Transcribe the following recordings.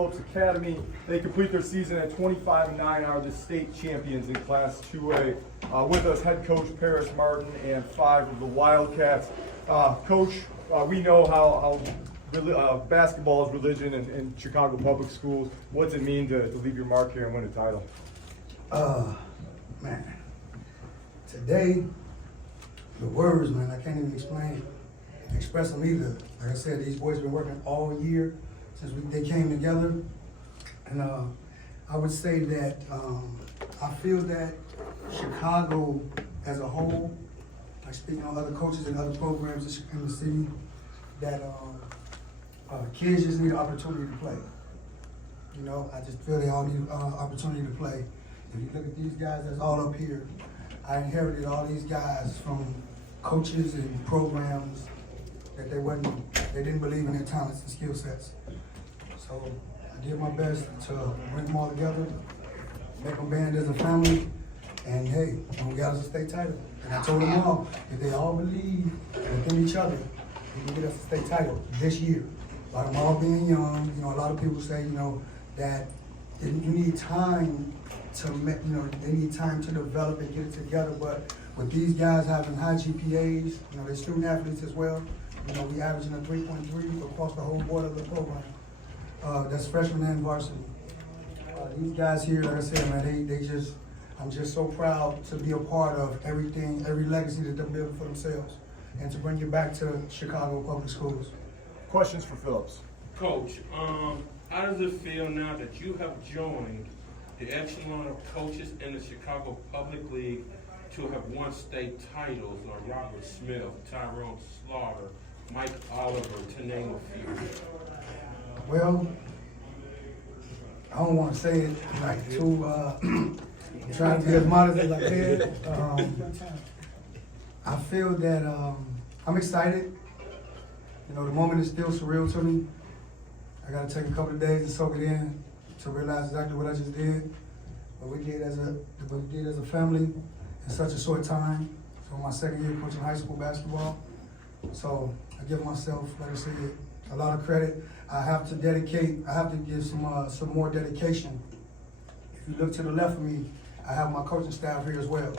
Phillips Academy. They complete their season at 25-9, are the state champions in Class 2A. With us, head coach Paris Martin and 5 of the Wildcats. Coach, we know how basketball is religion in Chicago public schools. What does it mean to leave your mark here and win a title? Man, today, the words, man, I can't even express them either. Like I said, these boys have been working all year since they came together. And I would say that I feel that Chicago as a whole, like speaking on other coaches and other programs in the city, that kids just need an opportunity to play. You know, I just feel they all need an opportunity to play. If you look at these guys that's all up here, I inherited all these guys from coaches and programs that they didn't believe in their talents and skill sets. So I did my best to bring them all together, make them band as a family, and hey, we got us a state title. And I told them all, if they all believe within each other, we can get us a state title this year. By them all being young, you know, a lot of people say, you know, that you need time to, they need time to develop and get it together. But with these guys having high GPAs, you know, they're student athletes as well. You know, we averaging a 3.3 across the whole board of the program. That's freshman and varsity. These guys here, like I said, man, I'm just so proud to be a part of everything, every legacy that they're building for themselves, and to bring it back to Chicago public schools. Questions for Phillips. Coach, how does it feel now that you have joined the echelon of coaches in the Chicago Public League to have won state titles on Robert Smith, Tyrone Slaughter, Mike Oliver, to name a few? Well, I don't want to say it like too, trying to be as modest as I can. I feel that I'm excited. You know, the moment is still surreal to me. I got to take a couple of days to soak it in to realize exactly what I just did. What we did as a family in such a short time. So my second year coaching high school basketball. So I give myself, like I said, a lot of credit. I have to give some more dedication. If you look to the left of me, I have my coaching staff here as well.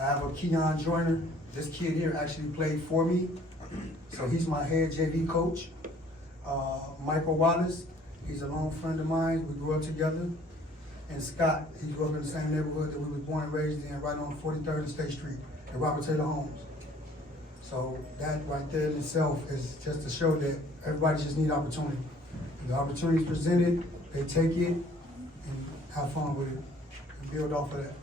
I have a Keon Joyner. This kid here actually played for me. So he's my head JV coach. Michael Wallace, he's a long friend of mine. We grew up together. And Scott, he grew up in the same neighborhood that we was born and raised in, right on 43rd and State Street, at Robert Taylor Homes. So that right there in itself is just to show that everybody just needs opportunity. If the opportunity is presented, they take it and have fun with it and build off of that.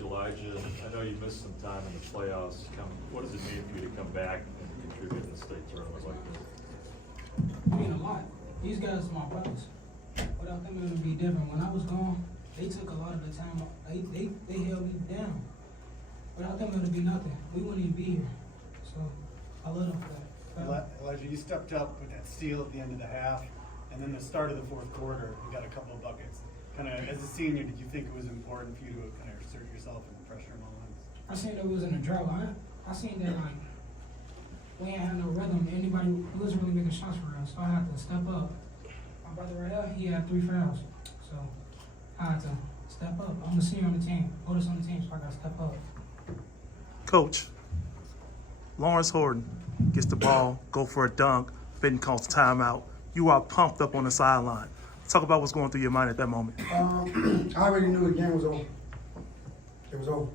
Elijah, I know you missed some time in the playoffs. What does it mean for you to come back and contribute in the state tournament like this? I mean a lot. These guys are my brothers. Without them, it would be different. When I was gone, they took a lot of the time. They held me down. Without them, it would be nothing. We wouldn't even be here. So I love them for that. Elijah, you stepped up with that steal at the end of the half, and then the start of the fourth quarter, you got a couple of buckets. Kind of, as a senior, did you think it was important for you to kind of assert yourself in the pressure moments? I seen that we was in a drought. I seen that like we ain't had no rhythm. Anybody wasn't really making shots for us, so I had to step up. My brother right here, he had 3 fouls, so I had to step up. I'm the senior on the team, oldest on the team, so I got to step up. Coach, Lawrence Horton gets the ball, go for a dunk, Benton calls timeout. You are pumped up on the sideline. Talk about what's going through your mind at that moment. I already knew the game was over. It was over.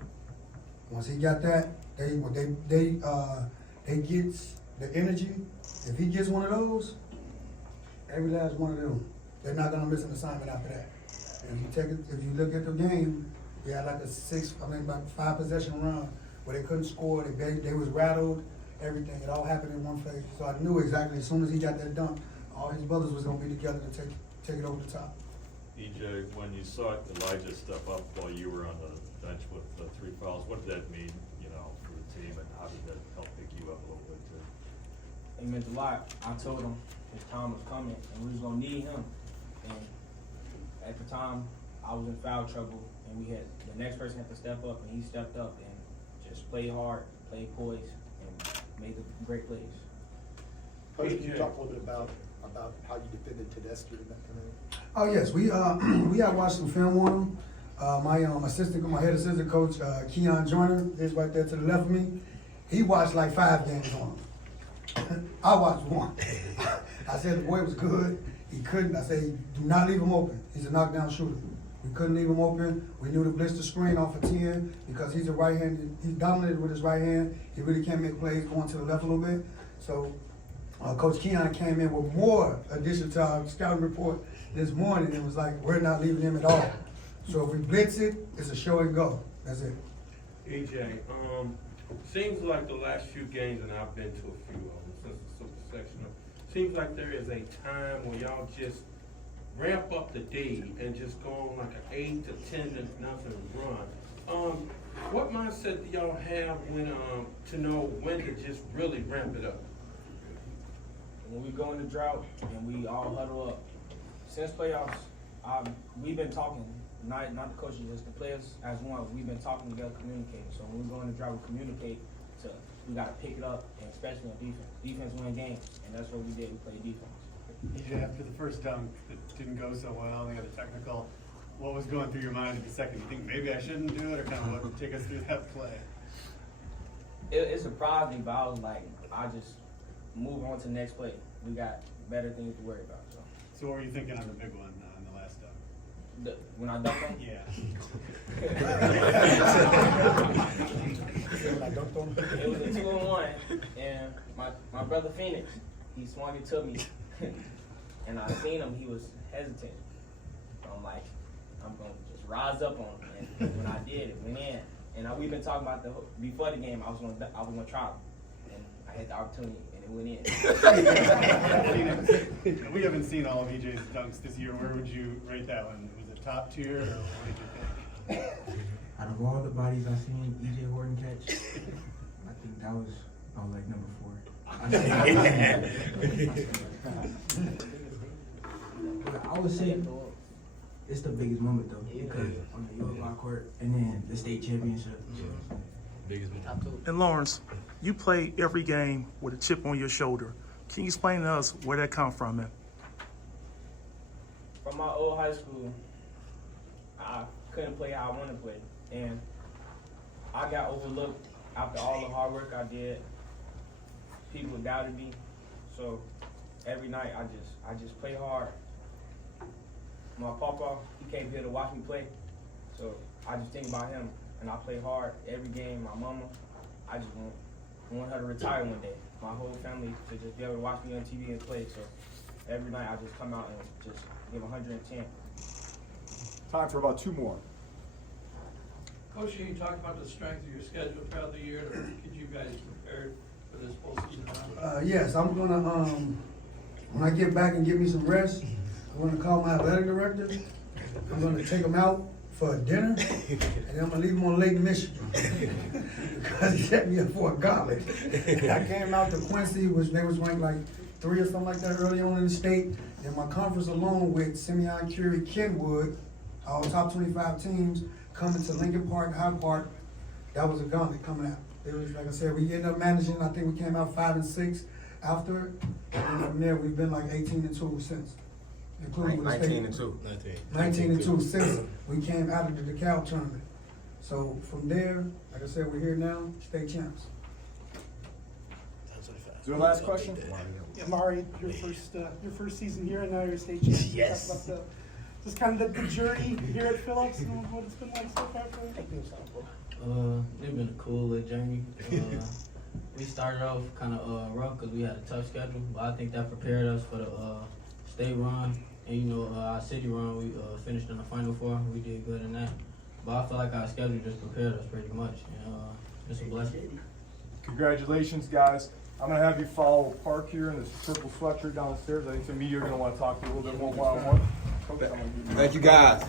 Once he got that, they gets the energy. If he gets one of those, every last one of them, they're not gonna miss an assignment after that. And if you look at the game, we had like about 5 possession run where they couldn't score. They was rattled. Everything. It all happened in one phase. So I knew exactly as soon as he got that dunk, all his brothers was gonna be together to take it over the top. EJ, when you saw Elijah step up while you were on the bench with the 3 fouls, what did that mean, for the team, and how did that help pick you up a little bit too? It meant a lot. I told him his time was coming and we was gonna need him. And at the time, I was in foul trouble, and we had the next person had to step up, and he stepped up and just played hard, played poised, and made the great plays. Coach, can you talk a little bit about about how you defended Tedeschi and that kind of? Oh, yes, we have watched some film on him. My head assistant coach, Keon Joyner, is right there to the left of me. He watched like 5 games on him. I watched 1. I said the boy was good. He couldn't. I said, do not leave him open. He's a knockdown shooter. We couldn't leave him open. We knew to blitz the screen off of 10 because he's a right-handed. He's dominated with his right hand. He really can't make plays going to the left a little bit. So Coach Keon came in with more addition to our scouting report this morning and was like, we're not leaving him at all. So if we blitz it, it's a show and go. That's it. EJ, seems like the last few games, and I've been to a few of them since the super sectional, seems like there is a time where y'all just ramp up the D and just go on like an 8 to 10 to nothing run. What mindset do y'all have when to know when to just really ramp it up? When we go in the drought and we all huddle up, since playoffs, we've been talking, not the coaches, just the players as one. We've been talking together, communicating. So when we go in the drought, we communicate we got to pick it up, and especially on defense. Defense win games, and that's what we did. We played defense. EJ, after the first dunk that didn't go so well, they got a technical. What was going through your mind at the second? You think maybe I shouldn't do it, or kind of what take us through that play? It surprised me, but I was like, I just move on to the next play. We got better things to worry about. So what were you thinking on the big one on the last dunk? When I dunked him? Yeah. It was a 2-on-1, and my brother Phoenix, he swung it to me, and I seen him. He was hesitant. So I'm like, I'm gonna just rise up on him, and when I did, it went in. And we've been talking about before the game. I was gonna try it, and I had the opportunity, and it went in. We haven't seen all of EJ's dunks this year. Where would you rate that one? Was it top tier, or what did you think? Out of all the bodies I've seen EJ Horton catch, I think that was about like number 4. I would say it's the biggest moment though, because on the yellow block court and then the state championship. And Lawrence, you play every game with a chip on your shoulder. Can you explain to us where that come from, man? From my old high school, I couldn't play how I wanted to play, and I got overlooked after all the hard work I did. People doubted me, so every night I just play hard. My papa, he came here to watch me play, so I just think about him, and I play hard every game. My mama, I just want her to retire one day. My whole family to just be able to watch me on TV and play. So every night I just come out and just give 110. Time for about 2 more. Coach, you talked about the strength of your schedule throughout the year to get you guys prepared for this postseason run. Yes, I'm gonna when I get back and give me some rest, I'm gonna call my athletic director. I'm gonna take him out for a dinner, and then I'm gonna leave him on Lake Michigan because he set me up for a gauntlet. I came out to Quincy, which they was ranked like 3 or something like that early on in the state. And my conference alone with Simeon, Curie, Kenwood, all top 25 teams coming to Lincoln Park, Hyde Park. That was a gauntlet coming out. It was, like I said, we ended up managing. I think we came out 5-6 after it, and from there we've been like 18-2 since, including with the state. 19-2 since we came out of the DeKalb tournament. So from there, like I said, we're here now, state champs. Is there a last question? Yeah, Mari, your first season here, and now you're state champion. Yes. Talk about just kind of the journey here at Phillips and what it's been like so far for you. It's been a cool little journey. We started off kind of rough because we had a tough schedule, but I think that prepared us for the state run. And our city run, we finished in the Final Four. We did good in that. But I feel like our schedule just prepared us pretty much. And, it's a blessing. Congratulations, guys. I'm going to have you follow Park here in this purple sweatshirt down the stairs. I think some media are going to want to talk to you a little bit more one-on-one. Coach, I'm gonna give you Thank you, guys.